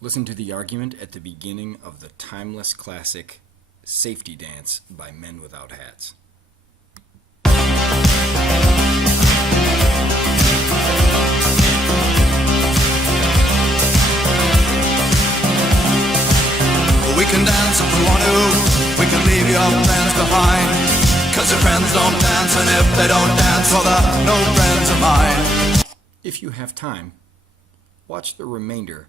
Listen to the argument at the beginning of the timeless classic Safety Dance by Men Without Hats. We can dance if we want to. We can leave your friends behind. 'Cause your friends don't dance, and if they don't dance, well, they're no friends of mine. If you have time, watch the remainder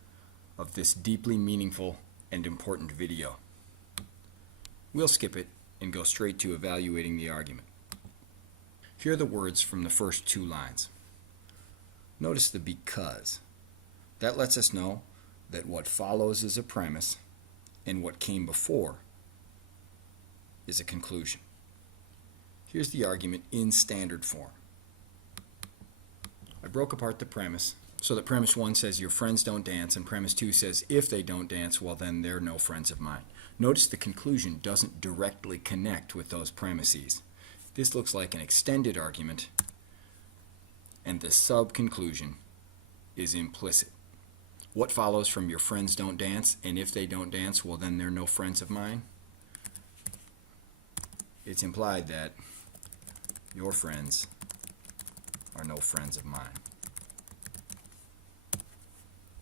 of this deeply meaningful and important video. We'll skip it and go straight to evaluating the argument. Here are the words from the first two lines. Notice the because. That lets us know that what follows is a premise and what came before is a conclusion. Here's the argument in standard form. I broke apart the premise so that premise 1 says your friends don't dance, and premise 2 says if they don't dance, well then they're no friends of mine. Notice the conclusion doesn't directly connect with those premises. This looks like an extended argument, and the sub-conclusion is implicit. What follows from your friends don't dance, and if they don't dance, well then they're no friends of mine? It's implied that your friends are no friends of mine.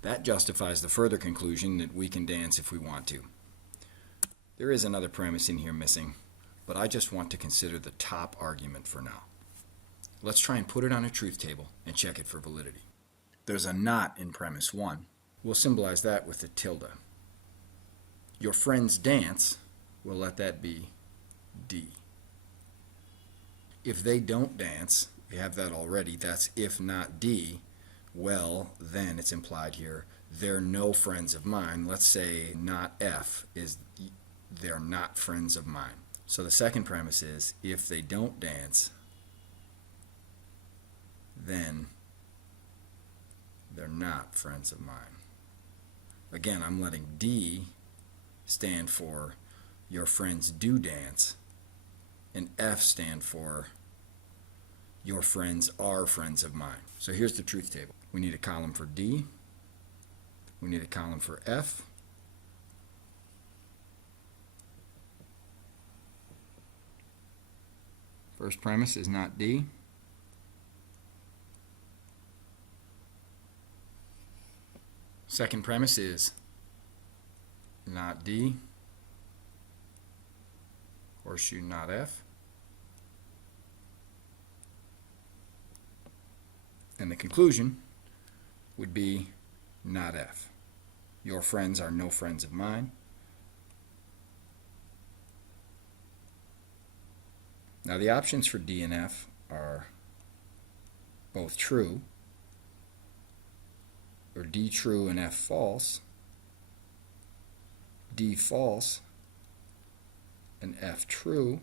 That justifies the further conclusion that we can dance if we want to. There is another premise in here missing, but I just want to consider the top argument for now. Let's try and put it on a truth table and check it for validity. There's a not in premise 1. We'll symbolize that with a tilde. Your friends dance, we'll let that be D. If they don't dance, we have that already, that's if not D, well, then it's implied here, they're no friends of mine. Let's say not F is they're not friends of mine. So the second premise is if they don't dance, then they're not friends of mine. Again, I'm letting D stand for your friends do dance, and F stand for your friends are friends of mine. So here's the truth table. We need a column for D. We need a column for F. First premise is not D. Second premise is not D. Horseshoe not F. And the conclusion would be not F. Your friends are no friends of mine. Now the options for D and F are both true, or D true and F false, D false and F true,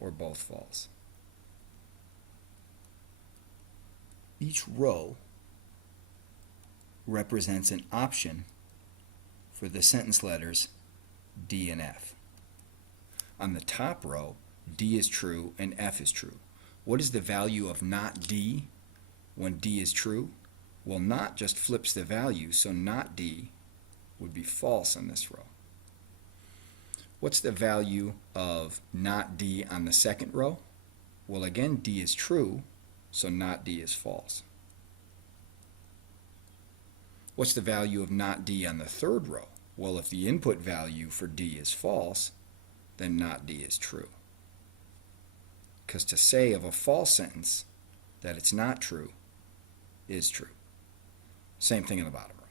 or both false. Each row represents an option for the sentence letters D and F. On the top row, D is true and F is true. What is the value of not D when D is true? Well, not just flips the value, so not D would be false on this row. What's the value of not D on the second row? Well, again, D is true, so not D is false. What's the value of not D on the third row? Well, if the input value for D is false, then not D is true. Because to say of a false sentence that it's not true is true. Same thing in the bottom row.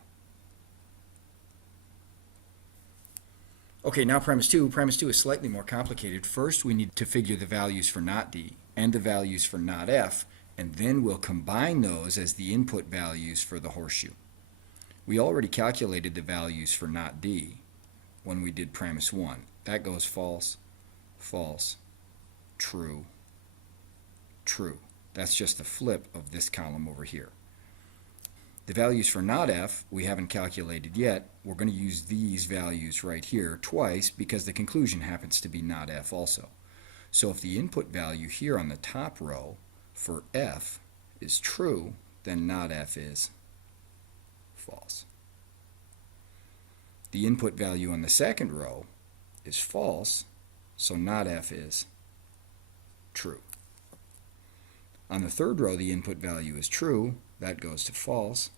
Okay, now premise 2. Premise 2 is slightly more complicated. First, we need to figure the values for not D and the values for not F, and then we'll combine those as the input values for the horseshoe. We already calculated the values for not D when we did premise 1. That goes false, false, true, true. That's just the flip of this column over here. The values for not F we haven't calculated yet. We're going to use these values right here twice because the conclusion happens to be not F also. So if the input value here on the top row for F is true, then not F is false. The input value on the second row is false, so not F is true. On the third row, the input value is true, that goes to false.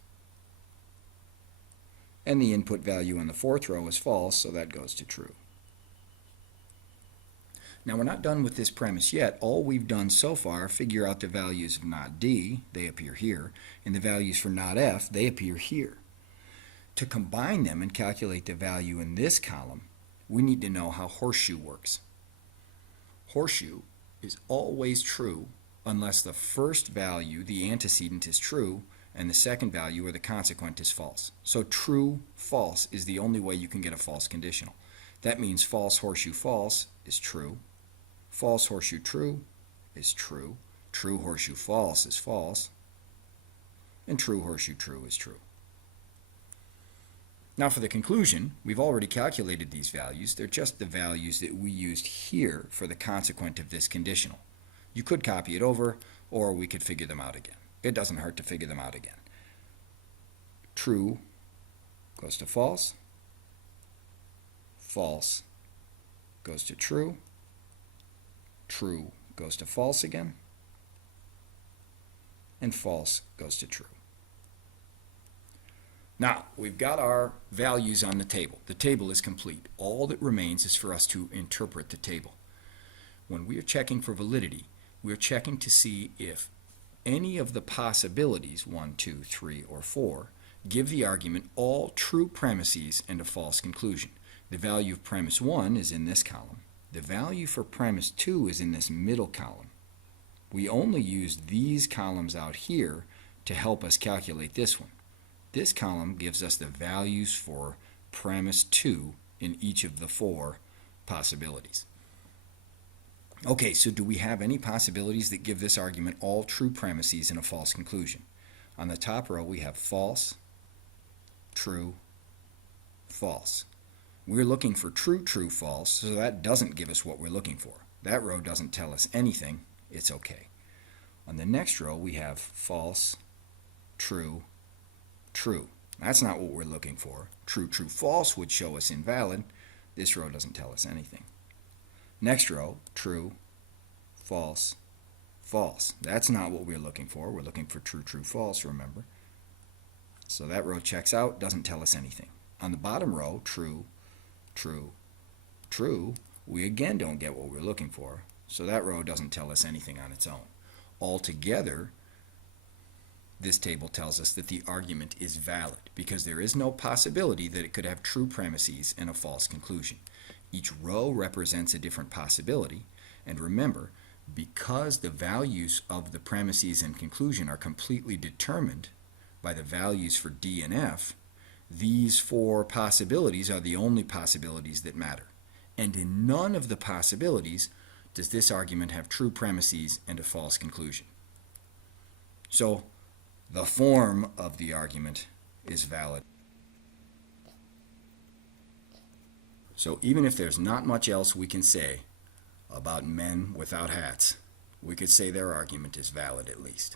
And the input value on the fourth row is false, so that goes to true. Now we're not done with this premise yet. All we've done so far, figure out the values of not D, they appear here, and the values for not F, they appear here. To combine them and calculate the value in this column, we need to know how horseshoe works. Horseshoe is always true unless the first value, the antecedent, is true, and the second value, or the consequent, is false. So true, false is the only way you can get a false conditional. That means false horseshoe false is true, false horseshoe true is true, true horseshoe false is false, and true horseshoe true is true. Now for the conclusion, we've already calculated these values. They're just the values that we used here for the consequent of this conditional. You could copy it over, or we could figure them out again. It doesn't hurt to figure them out again. True goes to false, false goes to true, true goes to false again, and false goes to true. Now, we've got our values on the table. The table is complete. All that remains is for us to interpret the table. When we are checking for validity, we are checking to see if any of the possibilities, 1, 2, 3, or 4, give the argument all true premises and a false conclusion. The value of premise 1 is in this column. The value for premise 2 is in this middle column. We only use these columns out here to help us calculate this one. This column gives us the values for premise 2 in each of the 4 possibilities. Okay, so do we have any possibilities that give this argument all true premises and a false conclusion? On the top row, we have false, true, false. We're looking for true, true, false, so that doesn't give us what we're looking for. That row doesn't tell us anything. It's okay. On the next row, we have false, true, true. That's not what we're looking for. True, true, false would show us invalid. This row doesn't tell us anything. Next row, true, false, false. That's not what we're looking for. We're looking for true, true, false, remember. So that row checks out, doesn't tell us anything. On the bottom row, true, true, true, we again don't get what we're looking for. So that row doesn't tell us anything on its own. Altogether, this table tells us that the argument is valid because there is no possibility that it could have true premises and a false conclusion. Each row represents a different possibility, and remember, because the values of the premises and conclusion are completely determined by the values for D and F, these 4 possibilities are the only possibilities that matter. And in none of the possibilities does this argument have true premises and a false conclusion. So, the form of the argument is valid. So even if there's not much else we can say about men without hats, we could say their argument is valid at least.